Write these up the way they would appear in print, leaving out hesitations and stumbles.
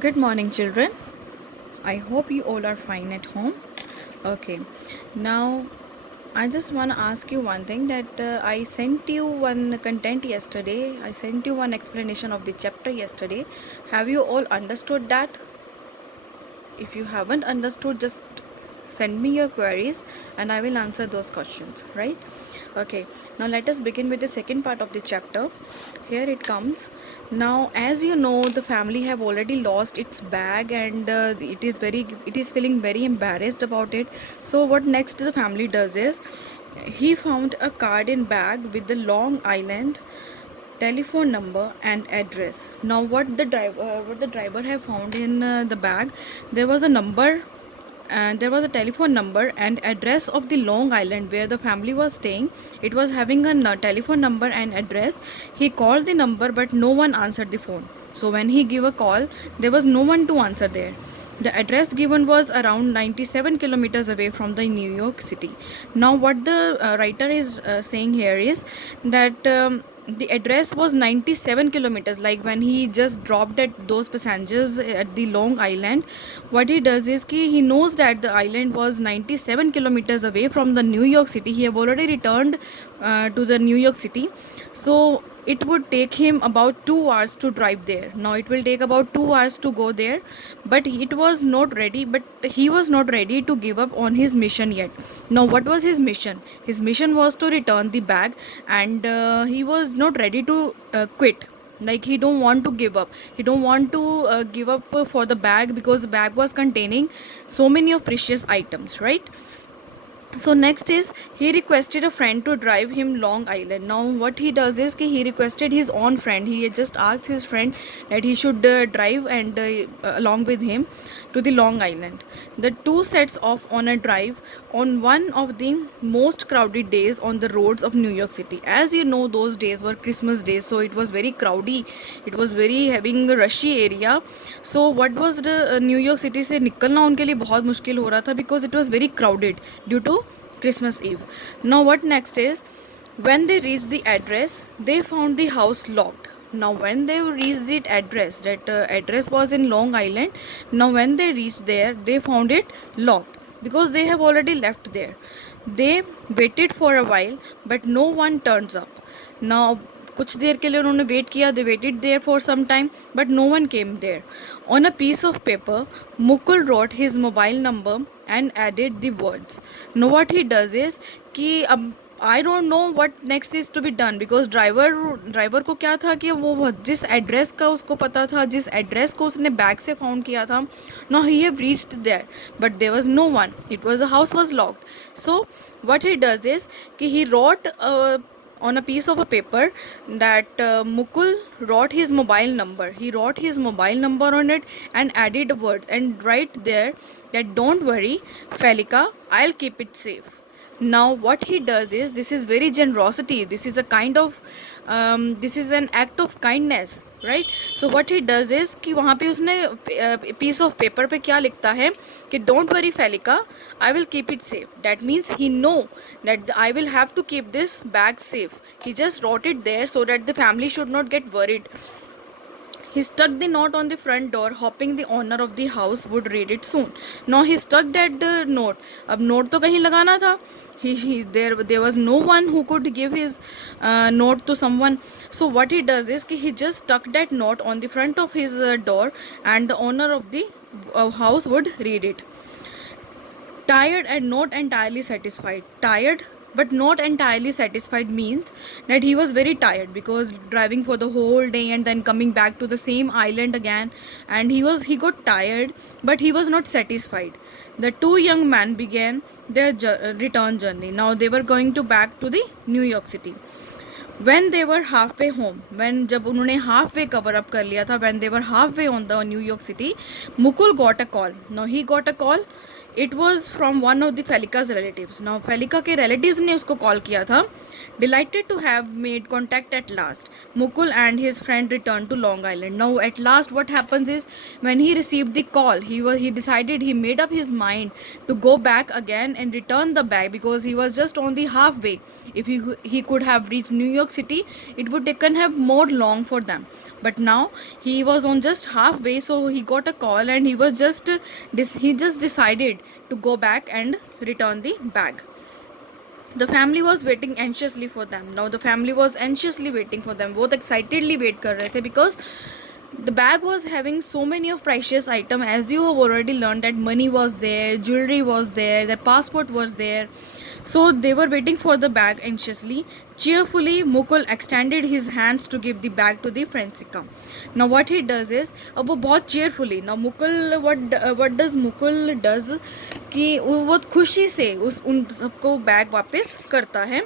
Good morning, children. I hope you all are fine at home. Okay, now I just want to ask you one thing that I sent you one content yesterday. I sent you one explanation of the chapter yesterday. Have you all understood that? If you haven't understood, just send me your queries and I will answer those questions, right? Okay, now let us begin with the second part of the chapter. Here it comes. Now, as you know, the family have already lost its bag and it is feeling very embarrassed about it. So what next the family does is he found a card in bag with the Long Island telephone number and address. Now what the driver have found in the bag, there was a number and there was a telephone number and address of the Long Island where the family was staying. It was having a telephone number and address. He called the number but no one answered the phone. So when he gave a call, there was no one to answer there. The address given was around 97 kilometers away from the New York City. Now what the writer is saying here is that the address was 97 kilometers. Like when he just dropped at those passengers at the Long Island, what he does is he knows that the island was 97 kilometers away from the New York City. He have already returned to the New York City, so it would take him about 2 hours to drive there. Now it will take about 2 hours to go there, but it was not ready, but he was not ready to give up on his mission yet. Now what was his mission? His mission was to return the bag, and he was not ready to quit. Like he don't want to give up, he don't want to give up for the bag, because the bag was containing so many of precious items, right? So next is he requested a friend to drive him Long Island. Now what he does is he requested his own friend. He just asked his friend that he should drive and along with him to the Long Island. The two sets off on a drive on one of the most crowded days on the roads of New York City. As you know, those days were Christmas days, so it was very crowdy. It was very having a rushy area. So what was the New York City से निकलना उनके लिए बहुत मुश्किल हो रहा था, because it was very crowded due to Christmas Eve. Now what next is, when they reached the address, they found the house locked. Now when they reached the address, that address was in Long Island. Now when they reached there, they found it locked because they have already left there. They waited for a while but no one turns up. Now कुछ देर के लिए उन्होंने wait किया. They waited there for some time but no one came there. On a piece of paper Mukul wrote his mobile number and added the words. No what he does is कि अब I don't know what next is to be done, because driver को क्या था कि वो जिस address का उसको पता था, जिस एड्रेस को उसने बैग से फाउंड किया था, no he have reached there but there was no one. It was the house was locked. So what he does is कि he wrote on a piece of a paper that Mukul wrote his mobile number. He wrote his mobile number on it and added words and write there that don't worry, Felika, I'll keep it safe. Now what he does is, this is very generosity, this is a kind of this is an act of kindness, right? So what he does is कि वहाँ पे उसने piece of paper पे क्या लिखता है कि don't worry Felika, I will keep it safe. That means he know that I will have to keep this bag safe. He just wrote it there so that the family should not get worried. He stuck the note on the front door, hoping the owner of the house would read it soon. Now he stuck that note. अब note तो कहीं लगाना था. There was no one who could give his note to someone. So what he does is he just stuck that note on the front of his door, and the owner of the house would read it. Tired and not entirely satisfied. Tired but not entirely satisfied means that he was very tired, because driving for the whole day and then coming back to the same island again, and he got tired, but he was not satisfied. The two young men began their return journey. Now they were going to back to the New York City. When they were halfway home, when जब उन्होंने halfway cover up कर लिया था, when they were halfway on the New York City, Mukul got a call. Now he got a call. It was from one of the Felika's relatives. Now Felika के relatives ने उसको call किया था Delighted to have made contact at last, Mukul and his friend returned to Long Island. Now, at last, what happens is when he received the call, he decided, he made up his mind to go back again and return the bag, because he was just on the halfway. If he could have reached New York City, it would taken have more long for them. But now he was on just halfway, so he got a call and he just decided to go back and return the bag. The family was waiting anxiously for them. Now the family was anxiously waiting for them. बहुत excitedly wait कर रहे थे, because the bag was having so many of precious item. As you have already learned, that money was there, jewelry was there, their passport was there. So they were waiting for the bag anxiously. Cheerfully, Mukul extended his hands to give the bag to the Francisca. Now what he does is, अब वो बहुत cheerfully, now Mukul, what does Mukul does कि वो बहुत खुशी से उन सबको बैग वापस करता है.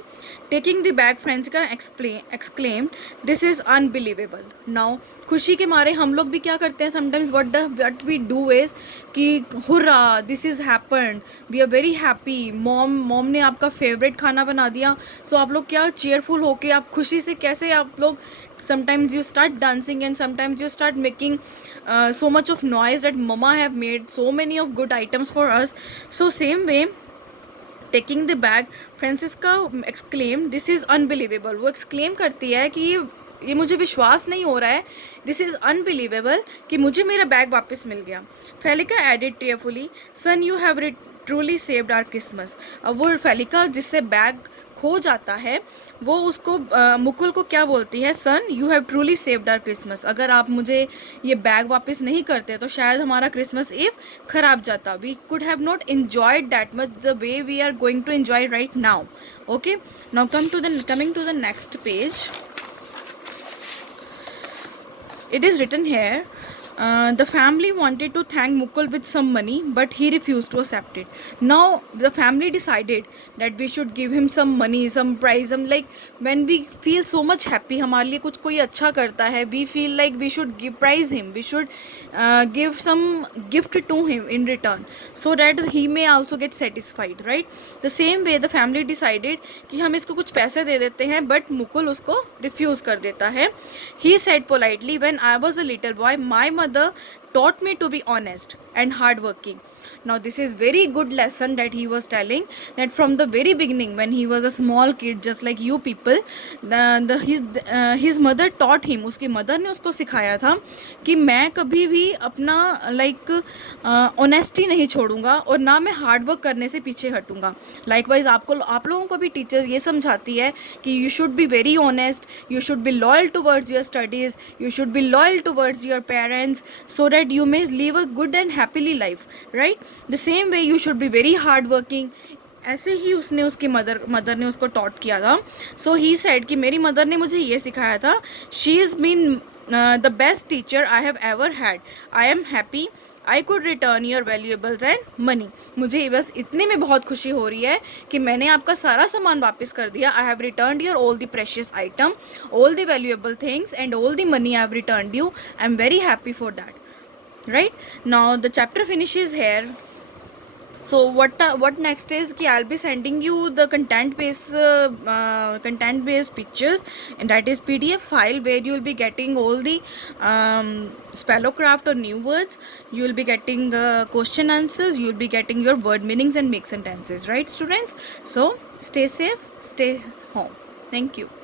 Taking the bag, Francisca exclaimed, "This is unbelievable." Now, खुशी के मारे हम लोग भी क्या करते हैं? Sometimes what we do is कि hurrah, this is happened, we are very happy. Mom ने आपका फेवरेट खाना बना दिया, so आप लोग क्या cheerful होके आप खुशी से कैसे आप लोग sometimes you start dancing and sometimes you start making so much of noise that mama have made so many of good items for us. So same way, taking the bag, Francesca exclaim, this is unbelievable. वो exclaim करती है कि ये मुझे विश्वास नहीं हो रहा है, दिस इज़ अनबिलीवेबल कि मुझे मेरा बैग वापस मिल गया. Felicia added tearfully, son you have truly saved our Christmas. अब वो फेलिका जिससे बैग खो जाता है, वो उसको मुकुल को क्या बोलती है? Son you have truly saved our Christmas. अगर आप मुझे ये बैग वापस नहीं करते तो शायद हमारा क्रिसमस ईव खराब जाता. We could have not enjoyed that much the way we are going to enjoy right now. Okay, now coming to the next page. It is written here, the family wanted to thank Mukul with some money, but he refused to accept it. Now the family decided that we should give him some money, some prize. Like when we feel so much happy, हमारे लिए कुछ कोई अच्छा करता है, we feel like we should prize him, we should give some gift to him in return, so that he may also get satisfied, right? The same way the family decided कि हम इसको कुछ पैसे दे देते हैं, but मुकुल उसको refuse कर देता है. He said politely, when I was a little boy, my mother taught me to be honest and hardworking. Now this is very good lesson that he was telling, that from the very beginning when he was a small kid just like you people, his mother taught him, उसकी mother ने उसको सिखाया था कि मैं कभी भी अपना ऑनेस्टी नहीं छोड़ूंगा और ना मैं हार्ड वर्क करने से पीछे हटूंगा. लाइकवाइज आप लोगों को भी टीचर्स ये समझाती है कि you should be very honest, you should be loyal towards your studies, you should be loyal towards your parents, so that you may live a good and happily life, right? The same way you should be very hard working. ऐसे ही उसने उसकी mother ने उसको taught किया था. सो he said कि मेरी mother ने मुझे ये सिखाया था, she is been the best teacher I have ever had, I am happy I could return your valuables and money. मुझे बस इतने में बहुत खुशी हो रही है कि मैंने आपका सारा सामान वापस कर दिया. I have return your all the precious item, all the valuable things and all the money I have return you. I am very happy for that. Right now the chapter finishes here. So what next is कि I'll be sending you the content based pictures, and that is PDF file where you will be getting all the spellcraft or new words. You will be getting question answers, you will be getting your word meanings and make sentences, right students? So stay safe, stay home. Thank you.